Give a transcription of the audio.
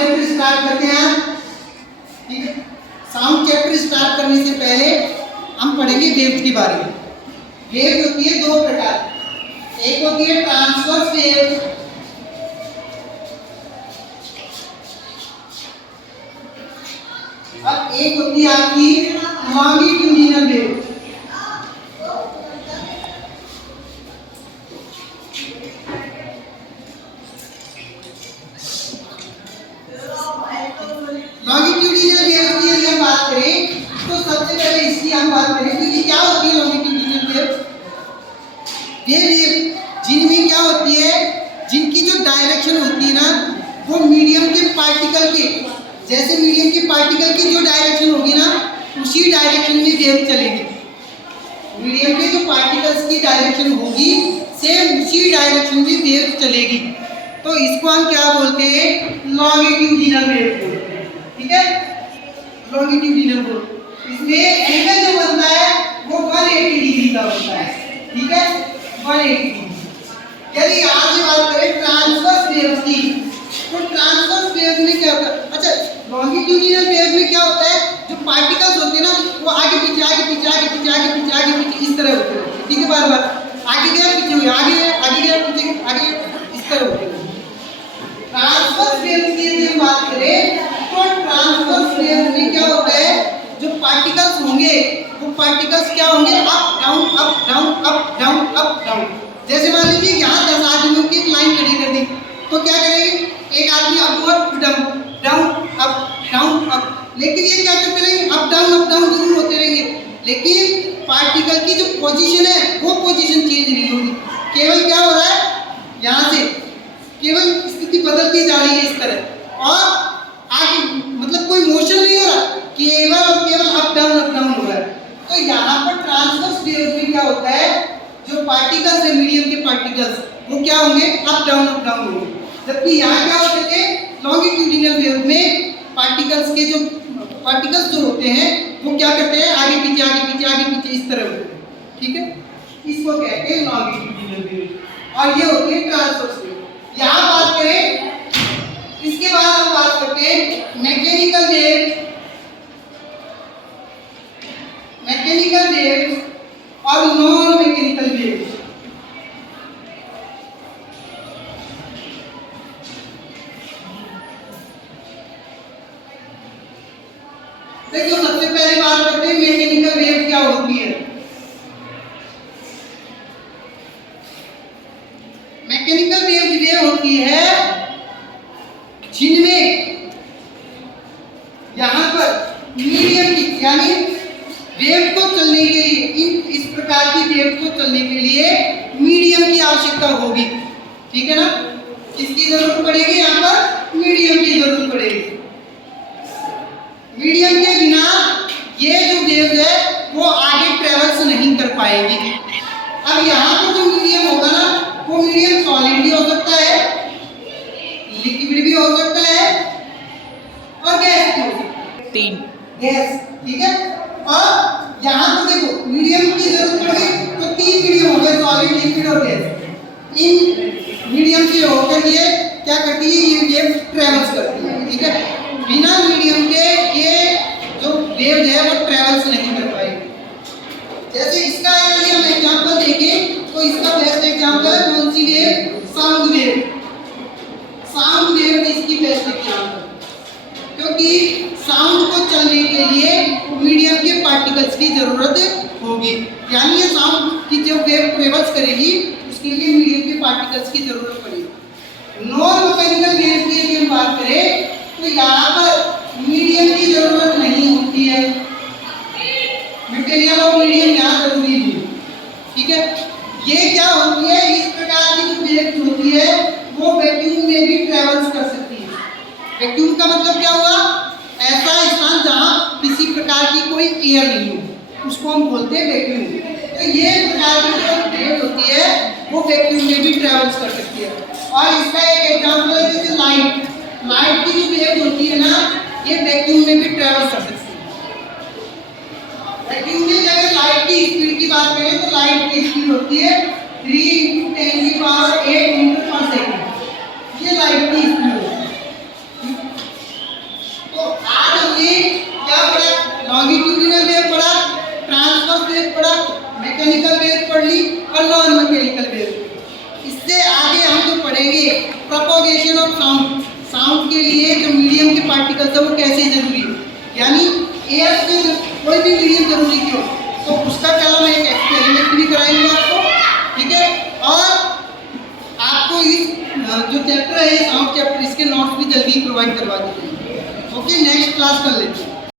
Chapter start करते हैं आज, ठीक है। साउंड चैप्टर स्टार्ट करने से पहले हम पढ़ेंगे वेव्स के बारे में। वेव्स होती है दो प्रकार, एक होती है ट्रांसवर्स वेव और एक होती है आपकी लॉन्गिट्यूडिनल वेव। लॉन्गिट्यूडिनल वेव की अगर बात करें तो सबसे पहले इसकी हम बात करें कि ये क्या होती है लॉन्गिट्यूडिनल वेव। ये वेव जिनमें क्या होती है, जिनकी जो डायरेक्शन होती है ना वो मीडियम के पार्टिकल के, जैसे मीडियम के पार्टिकल की जो डायरेक्शन होगी ना उसी डायरेक्शन में वेव चलेगी। मीडियम के जो पार्टिकल्स की डायरेक्शन होगी सेम उसी डायरेक्शन में वेव चलेगी, तो इसको हम क्या बोलते हैं, लॉन्गिट्यूडिनल वेव बोलते हैं, ठीक है। लॉन्गिट्यूडिनल वेव, इसमें एंगल जो बनता है वो 180 डिग्री का बनता है, ठीक है, 180 डिग्री। यदि आज की बात करें ट्रांसवर्स वेव की, तो ट्रांसवर्स वेव में क्या होता है, अच्छा लॉन्गिट्यूडिनल वेव में क्या होता है, जो पार्टिकल्स होते हैं ना वो आगे पीछे आगे पीछे आगे पीछे आगे पीछे आगे पीछे इस तरह होते हैं, ठीक है, बार बार आगे गया पीछे हुआ, आगे गया पीछे आगे इस तरह होते हैं। ट्रांसवर्स वेव की यदि बात करें तो ट्रांसवर्स वेव में क्या होता है, जो पार्टिकल्स होंगे वो पार्टिकल्स क्या होंगे, up down up down up down up down. जैसे मान लीजिए यहाँ 10 आदमियों की एक लाइन खड़ी कर दी तो क्या करेंगे, एक आदमी अपवर्ड डाउन डाउन अप, लेकिन ये क्या करते रहेंगे, अप डाउन जरूर होते रहेंगे, लेकिन पार्टिकल की जो पोजीशन है वो पोजीशन चेंज नहीं होगी। केवल क्या हो रहा है, यहाँ से केवल स्थिति बदलती जा रही है इस तरह, और आगे मतलब कोई मोशन नहीं हो रहा, केवल और केवल अप डाउन हो रहा है। तो यहाँ पर ट्रांसवर्स वेव में क्या होता है, जो पार्टिकल्स है मीडियम के पार्टिकल्स वो क्या होंगे, अप डाउन होंगे, जबकि यहाँ क्या होते थे लॉन्गिट्यूडिनल वेव में पार्टिकल्स जो होते हैं वो क्या करते हैं, आगे पीछे इस तरह होते हैं, ठीक है। इसको कहते हैं लॉन्गिट्यूडिनल वेव और ये होती है ट्रांसवर्स वेव। यहाँ बात करें, इसके बाद हम बात करते हैं मैकेनिकल वेव और नॉन मैकेनिकल वेव। देखो सबसे पहले बात करते हैं मैकेनिकल वेव क्या होती है। मैकेनिकल वेव होती है जिनमें यहां पर मीडियम की, यानी वेव को चलने के लिए, इस प्रकार की वेव को चलने के लिए मीडियम की आवश्यकता होगी, ठीक है ना। किसकी जरूरत पड़ेगी, यहाँ पर मीडियम की जरूरत पड़ेगी। मीडियम के बिना ये जो वेव है वो आगे ट्रेवल्स नहीं कर पाएगी। अब यहाँ पर जो मीडियम होगा ना वो मीडियम सॉलिड भी हो सकता है, लिक्विड भी हो सकता है और गैस भी हो सकता है, गैस, ठीक है। और यहाँ पर देखो मीडियम की जरूरत पड़ेगी तो 3 मीडियम हो गए, सॉलिड, लिक्विड और गैस। इन मीडियम से होकर ये क्या करती है, ये वेव ट्रेवल्स करती है, ठीक है। बिना मीडियम के ये जो वेव है वो ट्रेवल्स नहीं कर पाएगी। जैसे इसका यदि हम एग्जांपल देखें तो इसका बेस्ट एग्जांपल है कौन सी वेव, साउंड वेव इसकी बेस्ट एग्जांपल, क्योंकि साउंड को चलने के लिए मीडियम के पार्टिकल्स की जरूरत होगी, यानी ये साउंड की जो वेव ट्रेवल्स करेगी उसके लिए मीडियम के पार्टिकल्स की जरूरत पड़ेगी। नॉन मैकेनिकल वेव की यदि हम बात करें तो यहाँ पर मीडियम की जरूरत नहीं होती है, मटेरियल और मीडियम यहाँ जरूरी नहीं, ठीक है। ये क्या होती है, इस प्रकार की जो वेव होती है वो वैक्यूम में भी ट्रेवल्स कर सकती है। वैक्यूम का मतलब क्या हुआ, ऐसा स्थान जहाँ किसी प्रकार की कोई एयर नहीं हो, उसको हम बोलते हैं वैक्यूम। तो ये प्रकार की जो वेव होती है वो वैक्यूम में भी ट्रेवल्स कर सकती है। और इसका एक एग्जांपल है जैसे लाइट की जो वेव होती है ना ये वैक्यूम में भी ट्रेवल कर सकती है। वैक्यूम में अगर लाइट की स्पीड की बात करें तो लाइट की स्पीड होती है 3 × 10⁸ m/s। ये लाइट की स्पीड होती है। इलेक्ट्रॉनिक्स वेव पढ़ा, मैकेनिकल वेव पढ़ ली और नॉन मैकेनिकल वेव। इससे आगे हम जो पढ़ेंगे प्रोपोगेशन ऑफ साउंड, साउंड के लिए जो मीडियम के पार्टिकल्स है वो कैसे जरूरी है, यानी एयर से कोई भी मीडियम जरूरी क्यों, तो उसका कल हम एक एक्सपेरिमेंट भी कराएंगे आपको, ठीक है। और आपको इस जो चैप्टर है साउंड चैप्टर, इसके नोट्स भी जल्दी प्रोवाइड करवा देंगे। ओके, नेक्स्ट क्लास कर लेते हैं।